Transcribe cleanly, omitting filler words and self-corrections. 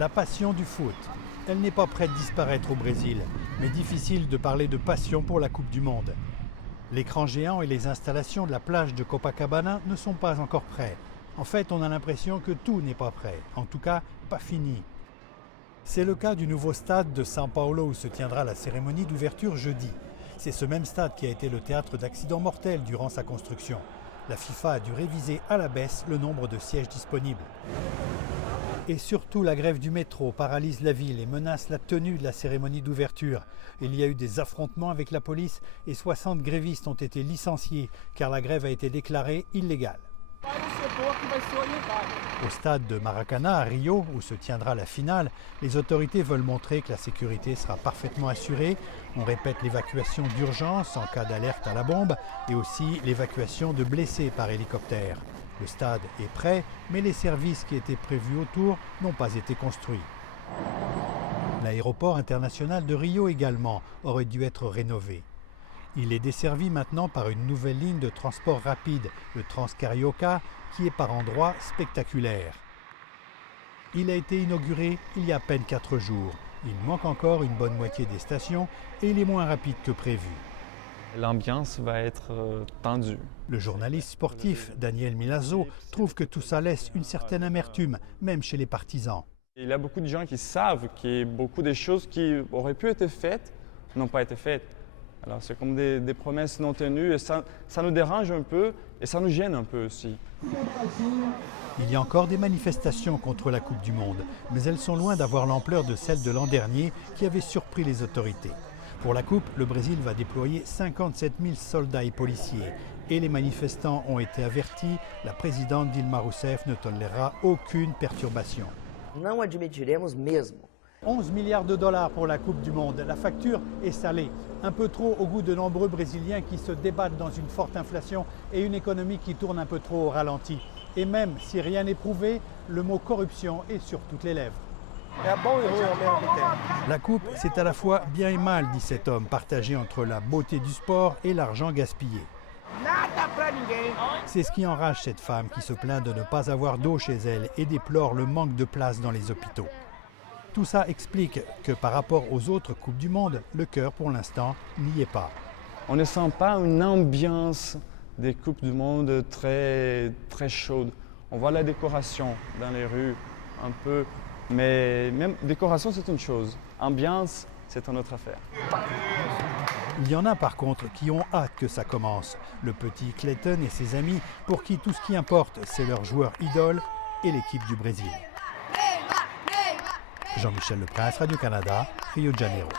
La passion du foot. Elle n'est pas près de disparaître au Brésil, mais difficile de parler de passion pour la Coupe du Monde. L'écran géant et les installations de la plage de Copacabana ne sont pas encore prêts. En fait, on a l'impression que tout n'est pas prêt, en tout cas pas fini. C'est le cas du nouveau stade de São Paulo où se tiendra la cérémonie d'ouverture jeudi. C'est ce même stade qui a été le théâtre d'accidents mortels durant sa construction. La FIFA a dû réviser à la baisse le nombre de sièges disponibles. Et surtout, la grève du métro paralyse la ville et menace la tenue de la cérémonie d'ouverture. Il y a eu des affrontements avec la police et 60 grévistes ont été licenciés car la grève a été déclarée illégale. Au stade de Maracanã à Rio, où se tiendra la finale, les autorités veulent montrer que la sécurité sera parfaitement assurée. On répète l'évacuation d'urgence en cas d'alerte à la bombe et aussi l'évacuation de blessés par hélicoptère. Le stade est prêt, mais les services qui étaient prévus autour n'ont pas été construits. L'aéroport international de Rio également aurait dû être rénové. Il est desservi maintenant par une nouvelle ligne de transport rapide, le Transcarioca, qui est par endroits spectaculaire. Il a été inauguré il y a à peine 4 jours. Il manque encore une bonne moitié des stations et il est moins rapide que prévu. L'ambiance va être tendue. Le journaliste sportif Daniel Milazzo trouve que tout ça laisse une certaine amertume, même chez les partisans. Il y a beaucoup de gens qui savent que beaucoup de choses qui auraient pu être faites n'ont pas été faites. Alors c'est comme des promesses non tenues et ça nous dérange un peu et ça nous gêne un peu aussi. Il y a encore des manifestations contre la Coupe du Monde, mais elles sont loin d'avoir l'ampleur de celles de l'an dernier qui avaient surpris les autorités. Pour la Coupe, le Brésil va déployer 57 000 soldats et policiers. Et les manifestants ont été avertis, la présidente Dilma Rousseff ne tolérera aucune perturbation. Não admitiremos mesmo. 11 milliards de dollars pour la Coupe du Monde. La facture est salée. Un peu trop au goût de nombreux Brésiliens qui se débattent dans une forte inflation et une économie qui tourne un peu trop au ralenti. Et même si rien n'est prouvé, le mot corruption est sur toutes les lèvres. La coupe, c'est à la fois bien et mal, dit cet homme, partagé entre la beauté du sport et l'argent gaspillé. C'est ce qui enrage cette femme qui se plaint de ne pas avoir d'eau chez elle et déplore le manque de place dans les hôpitaux. Tout ça explique que par rapport aux autres Coupes du Monde, le cœur pour l'instant n'y est pas. On ne sent pas une ambiance des Coupes du Monde très chaude. On voit la décoration dans les rues un peu. Mais même décoration, c'est une chose. Ambiance, c'est une autre affaire. Il y en a par contre qui ont hâte que ça commence. Le petit Clayton et ses amis, pour qui tout ce qui importe, c'est leur joueur idole et l'équipe du Brésil. Jean-Michel Leprince, Radio-Canada, Rio de Janeiro.